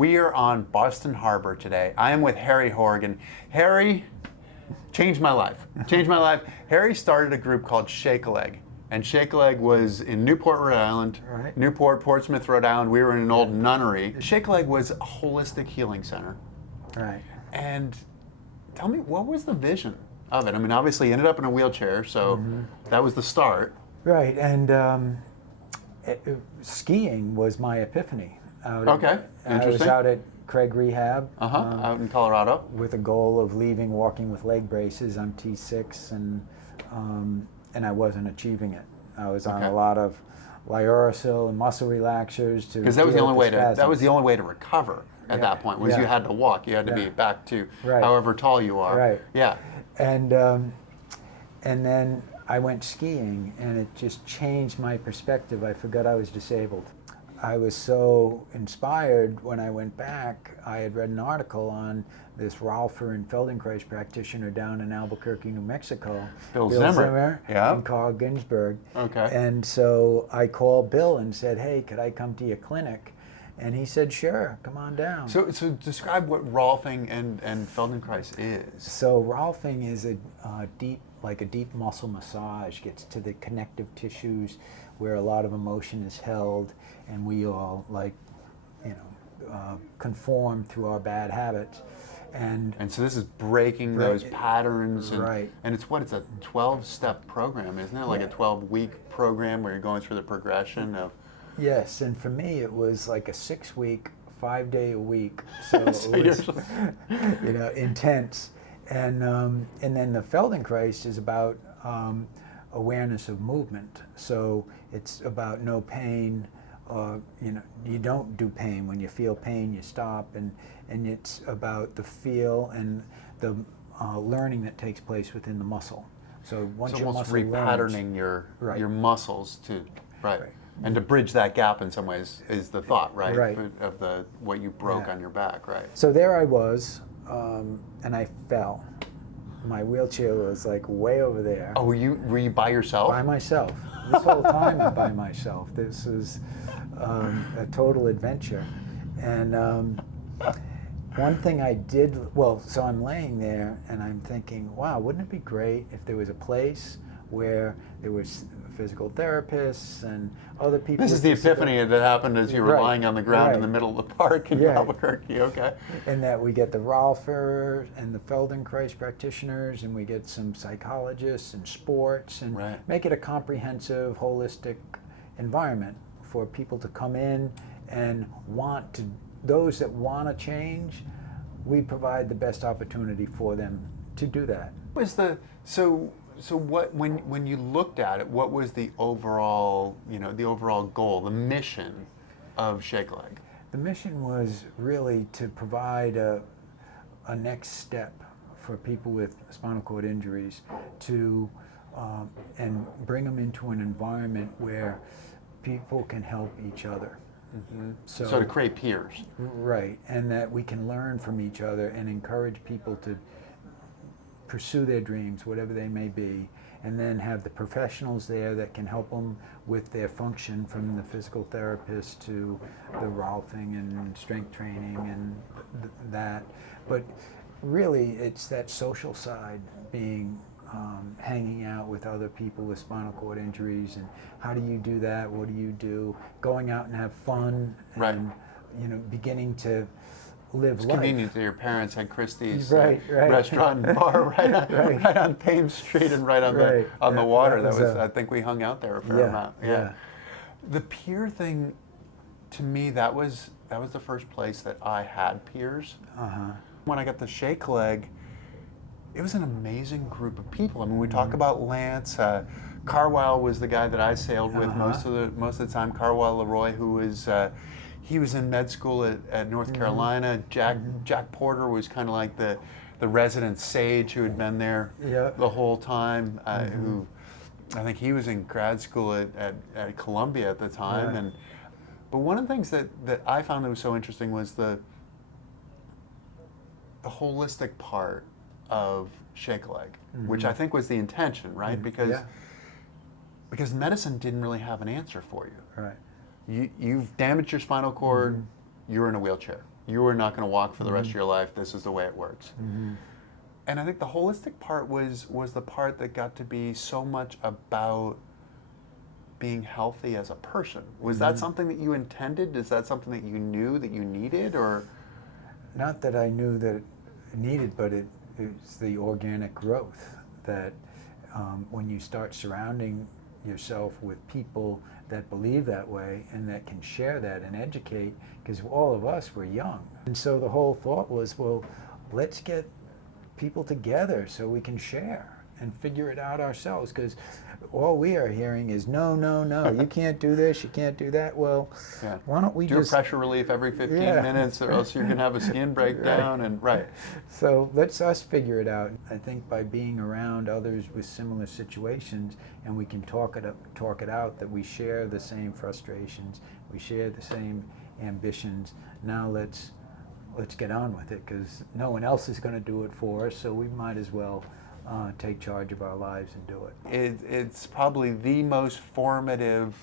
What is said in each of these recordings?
We are on Boston Harbor today. I am with HarryHorgan. Harry changed my life. Harry started a group called Shake a Leg. And Shake a Leg was in Newport, Rhode Island. Right. Newport, Portsmouth, Rhode Island. We were in an old nunnery. Shake a Leg was a holistic healing center. Right. And tell me, what was the vision of it? I mean, obviously you ended up in a wheelchair, so that was the start. Right, and skiing was my epiphany. Okay, I was interesting. out at Craig Rehab Out in Colorado. with a goal of leaving walking with leg braces. I'm T6, and I wasn't achieving it. I was on a lot of Lioresil and muscle relaxers to Because that was the deal only with way spasms. that was the only way to recover at that point. Was you had to walk. You had to be back to however tall you are. Right. Yeah. And then I went skiing, and it just changed my perspective. I forgot I was disabled. I was so inspired when I went back. I had read an article on this Rolfer and Feldenkrais practitioner down in Albuquerque, New Mexico. Bill Zimmer. Yeah. And Carl Ginsberg. Okay. And so I called Bill and said, hey, could I come to your clinic? And he said, sure, come on down. So describe what Rolfing and Feldenkrais is. So Rolfing is a deep muscle massage, gets to the connective tissues where a lot of emotion is held, and we all conform through our bad habits. And so this is breaking those patterns. And, right. And it's a 12-step program, isn't it? Like a 12-week program where you're going through the progression of... Yes, and for me it was like a 6-week, 5-day-a-week, so it was intense. And then the Feldenkrais is about awareness of movement. So it's about no pain. You don't do pain. When you feel pain, you stop. And it's about the feel and the learning that takes place within the muscle. So once your almost muscle repatterning learns, your muscles to and to bridge that gap in some ways is the thought, right? Right. Of what you broke on your back, right? So there I was, and I fell. My wheelchair was like way over there. Oh, were you by yourself? By myself. This whole time I'm by myself. This is a total adventure. And one thing I did, so I'm laying there and I'm thinking, wow, wouldn't it be great if there was a place where there was physical therapists and other people. This is the epiphany that happened as you were lying on the ground in the middle of the park in Albuquerque, okay. And that we get the Rolfer and the Feldenkrais practitioners, and we get some psychologists and sports, and make it a comprehensive, holistic environment for people to come in and those that want to change, we provide the best opportunity for them to do that. So what, when you looked at it, what was the overall goal, the mission of Shake a Leg? The mission was really to provide a next step for people with spinal cord injuries and bring them into an environment where people can help each other. Mm-hmm. So to create peers. Right, and that we can learn from each other and encourage people to pursue their dreams, whatever they may be, and then have the professionals there that can help them with their function, from the physical therapist to the Rolfing and strength training and that. But really, it's that social side, being hanging out with other people with spinal cord injuries, and how do you do that? What do you do? Going out and have fun, and beginning to live life. Convenient that your parents had Christie's restaurant and bar right on Thames Street and right on the water. That was I think we hung out there a fair amount. Yeah. The peer thing, to me, that was the first place that I had peers. When I got the Shake a Leg, it was an amazing group of people. I mean, we talk about Lance. Carwile was the guy that I sailed with most of the time. Carwile Leroy, who was he was in med school at North Carolina. Jack Porter was kind of like the resident sage who had been there the whole time. Who I think he was in grad school at Columbia at the time. But one of the things that I found that was so interesting was the holistic part of Shake a Leg, which I think was the intention, right? Because medicine didn't really have an answer for you. Right. You've damaged your spinal cord. You're in a wheelchair. You are not going to walk for the rest of your life. This is the way it works. And I think the holistic part was the part that got to be so much about being healthy as a person. Was that something that you intended? Is that something that you knew that you needed, or? Not that I knew that it needed, but it's the organic growth that when you start surrounding yourself with people that believe that way and that can share that and educate, because all of us were young. And so the whole thought was, well, let's get people together so we can share and figure it out ourselves, because all we are hearing is no, no, no, you can't do this, you can't do that. Well, why don't we do just a pressure relief every 15 minutes, or else you're going to have a skin breakdown. And So let's us figure it out. I think by being around others with similar situations, and we can talk it out, that we share the same frustrations, we share the same ambitions. Now let's get on with it, because no one else is going to do it for us, so we might as well take charge of our lives and do it. It's probably the most formative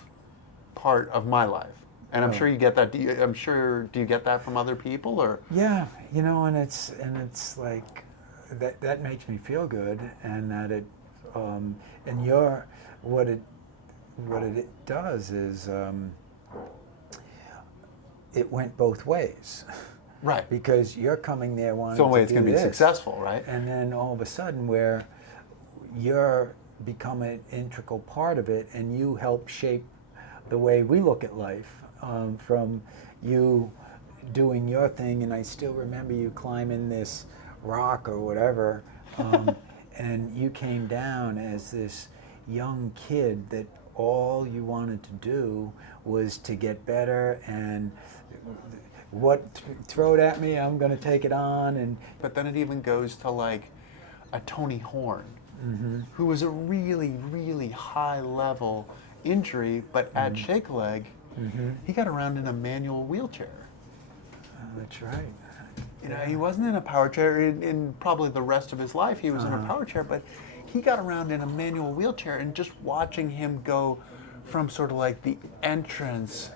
part of my life, and I'm sure you get that. Do you get that from other people, or? Yeah, and it's like that makes me feel good, and that it and what it does is it went both ways. Right. Because you're coming there wanting some way to it's do going to be this, successful, right? And then all of a sudden, where you're become an integral part of it, and you help shape the way we look at life, from you doing your thing, and I still remember you climbing this rock or whatever, and you came down as this young kid that all you wanted to do was to get better, and throw it at me, I'm going to take it on. But then it even goes to like a Tony Horn, who was a really, really high level injury, but at Shake Leg, he got around in a manual wheelchair. That's right. He wasn't in a power chair in probably the rest of his life. He was in a power chair, but he got around in a manual wheelchair, and just watching him go from sort of like the entrance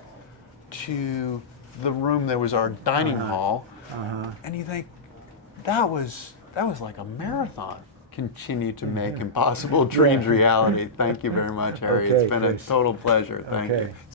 to the room that was our dining hall, and you think that was like a marathon. Continue to make impossible dreams reality. Thank you very much, Harry. Okay, it's been a total pleasure. Thank you.